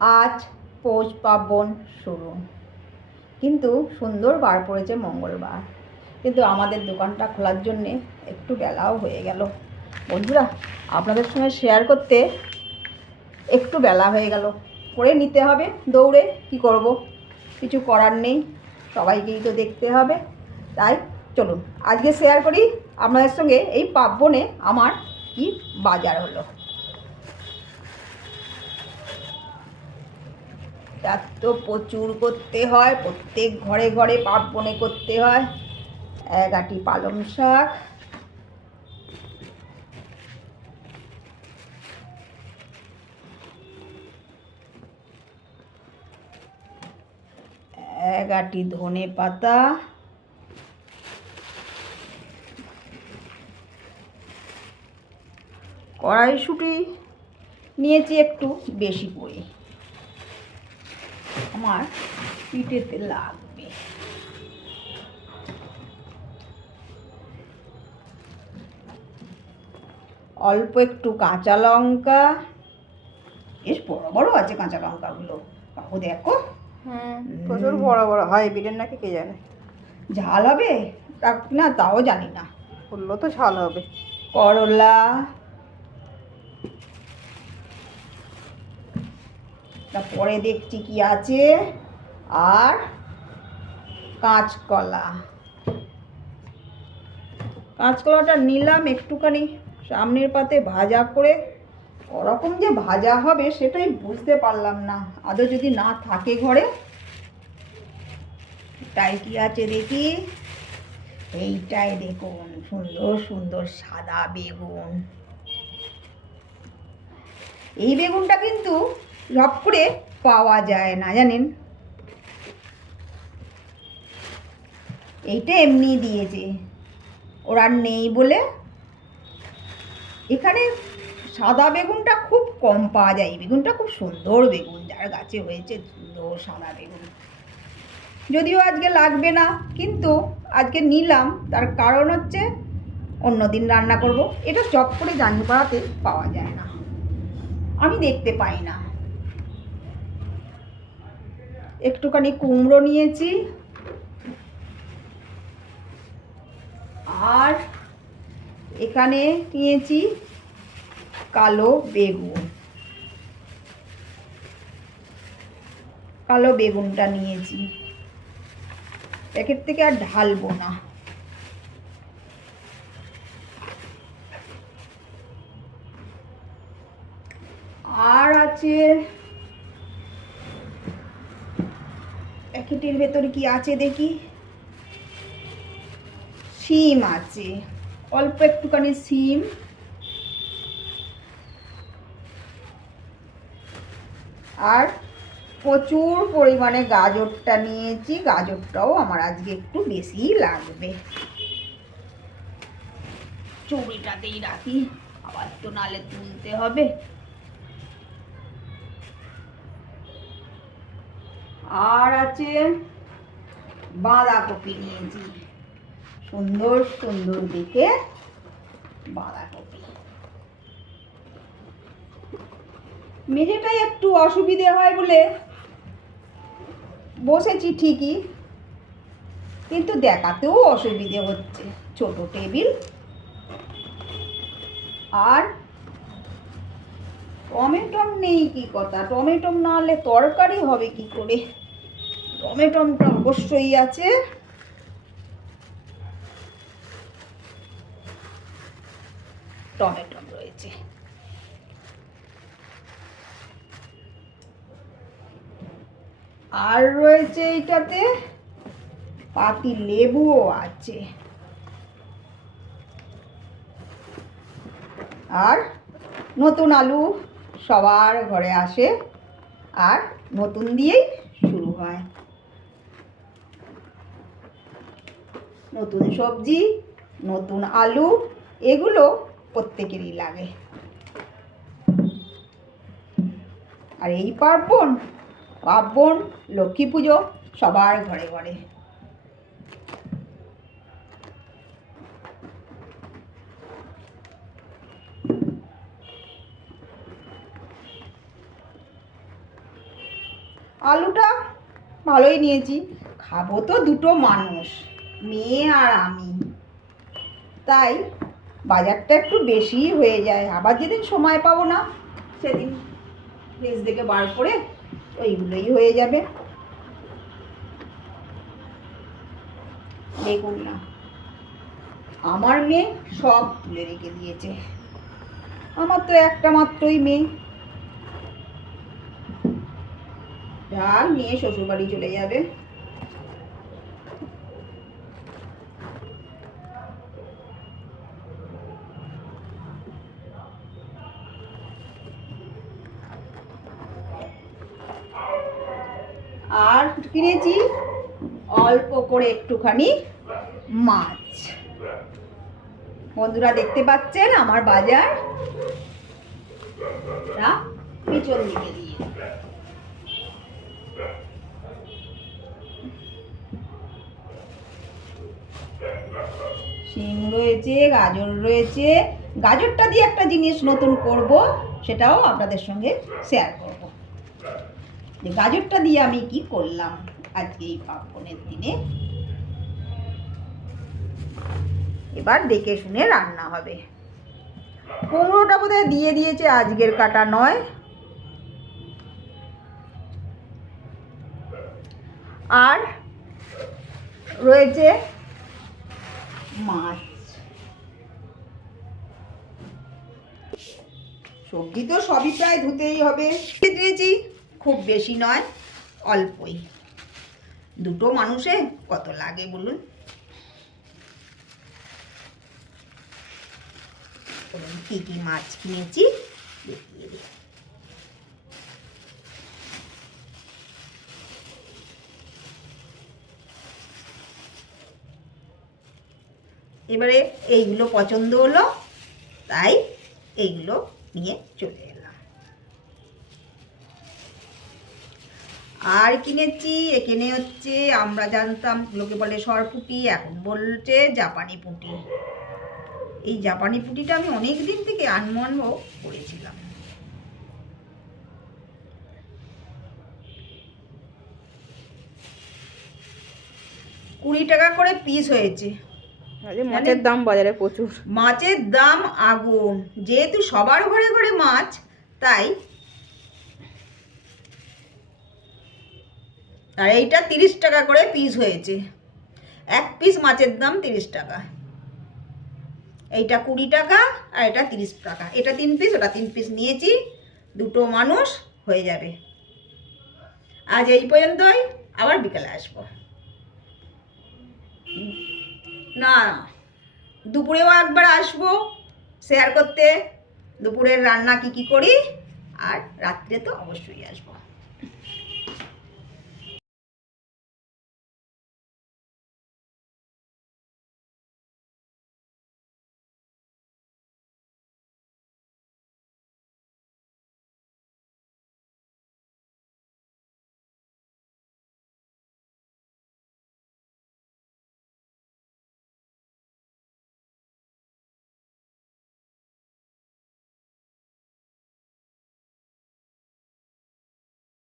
আজ পৌষ পার্বণ শুরু, কিন্তু সুন্দর বার পড়েছে মঙ্গলবার, কিন্তু আমাদের দোকানটা খোলার জন্যে একটু বেলাও হয়ে গেল। বন্ধুরা, আপনাদের সঙ্গে শেয়ার করতে একটু বেলা হয়ে গেল, করে নিতে হবে দৌড়ে, কি করব, কিছু করার নেই, সবাইকেই তো দেখতে হবে। তাই চলুন আজকে শেয়ার করি আপনাদের সঙ্গে এই পার্বণে আমার কি বাজার হলো। তার তো প্রচুর করতে হয়, প্রত্যেক ঘরে ঘরে পার্বণে করতে হয়। এক আঁটি পালং শাক, এক আঁটি ধনে পাতা, কড়াইশুঁটি নিয়েছি একটু বেশি করে, আমার পিঠেতে লাগবে। অল্প একটু কাঁচা লঙ্কা, বেশ বড় বড় আছে কাঁচা লঙ্কাগুলো, কাকু দেখো। প্রচুর বড় বড় হয় বিটের নাকি কে জানে। ঝাল হবে না তাও জানি না, বললো তো ঝাল হবে। করলা, তারপরে দেখছি কি আছে, আর কাঁচকলা। কাঁচকলাটা নিলাম একটুখানি সামনের পাতে ভাজা করে, ওরকম যে ভাজা হবে সেটাই বুঝতে পারলাম না, আদৌ যদি না থাকে ঘরে। এটাই কি আছে দেখি, এইটাই দেখুন, সুন্দর সুন্দর সাদা বেগুন। এই বেগুনটা কিন্তু সব করে পাওয়া যায় না জানেন, এইটা এমনি দিয়েছে, ওরা নেই বলে। এখানে সাদা বেগুনটা খুব কম পাওয়া যায়, এই বেগুনটা খুব সুন্দর বেগুন, যার গাছে হয়েছে সুন্দর সাদা বেগুন। যদিও আজকে লাগবে না, কিন্তু আজকে নিলাম, তার কারণ হচ্ছে অন্যদিন রান্না করব। এটা চট করে জানিপাড়াতে পাওয়া যায় না, আমি দেখতে পাই না। একটুখানি কুমড়ো নিয়েছি, আর এখানে নিয়েছি কালো বেগুন, কালো বেগুনটা নিয়েছি, প্যাকেট থেকে আর ঢালবো না। আর আছে প্যাকেটের ভেতরে কি আছে দেখি, শিম আছে, অল্প একটুখানি শিম, আর প্রচুর পরিমাণে গাজরটা নিয়েছি, গাজরটাও আমার আজকে একটু বেশিই লাগবে। চুড়িটাতেই রাখি, আবার তো নালে তুলতে হবে। আর আছে বাঁধাকপি নিয়েছি, সুন্দর সুন্দর দেখে বাঁধাকপি। মেঝেটাই একটু অসুবিধে হয় বলে বসেছি ঠিকই, কিন্তু দেখাতেও অসুবিধে হচ্ছে, ছোট টেবিল। আর টমেটম নেই, কি কথা, টমেটম না হলে তরকারি হবে কি করে। টমেটমটা অবশ্যই আছে, টমেটম রয়েছে। আর রয়েছে এইটাতে পাতি লেবুও আছে, আর নতুন আলু সবার ঘরে আসে, আর নতুন দিয়েই শুরু হয়। নতুন সবজি, নতুন আলু, এগুলো প্রত্যেকেরই লাগে। আর এই পার্বণ, লক্ষ্মী পুজো সবার ঘরে ঘরে। আলুটা ভালোই নিয়েছি, খাবো তো দুটো মানুষ, মেয়ে আর আমি, তাই বাজারটা একটু বেশিই হয়ে যায়। আবার যেদিন সময় পাবো না সেদিন ফ্রিজ থেকে বার করে ওইগুলোই হয়ে যাবে। দেখুন না, আমার মেয়ে সব তুলে রেখে দিয়েছে। আমার তো একটা মাত্রই মেয়ে, যা নিয়ে শ্বশুরবাড়ি চলে যাবে। আর কিনেছি অল্প করে একটুখানি মাছ। বন্ধুরা দেখতে পাচ্ছেন আমার বাজার পিছন দিকে দিয়ে। শিম রয়েছে, গাজর রয়েছে। গাজরটা দিয়ে একটা জিনিস নতুন করব, সেটাও আপনাদের সঙ্গে শেয়ার করব। গাজরটা দিয়ে আমি কি করলাম আজকে এই পার্বণের দিনে, এবার দেখে শুনে রান্না হবে। কুমড়োটা বোধহয় দিয়ে দিয়েছে, আজকের কাটা নয়। আর রয়েছে মাছ। সবজি তো সবই প্রায় ধুতেই হবে। দিয়েছি খুব বেশি নয়, অল্পই। দুটো মানুষে কত লাগে বলুন। কি কি মাছ কিনেছি দেখিয়ে দিই। এবারে এইগুলো পছন্দ হলো, তাই এইগুলো নিয়ে চলে এলাম। আর কিনেছি এখানে হচ্ছে, আমরা জানতাম লোকে বলে সরপুঁটি, এখন বলছে জাপানি পুঁটি। এই জাপানি পুঁটিটা আমি অনেক দিন থেকে আনবো করেছিলাম। $20 করে পিস হয়েছে। মাছের দাম বাজারে প্রচুর। মাছের দাম আগুন, যেহেতু সবার ঘরে ঘরে মাছ, তাই। আর এইটা $30 করে পিস হয়েছে। এক পিস মাছের দাম $30। এইটা $20 আর এটা $30। এটা 3 পিস, ওটা 3 পিস নিয়েছি, দুটো মানুষ হয়ে যাবে। আজ এই পর্যন্তই, আবার বিকেলে আসবো। না, দুপুরেও একবার আসবো শেয়ার করতে, দুপুরের রান্না কি কি করি, আর রাত্রে তো অবশ্যই আসবো।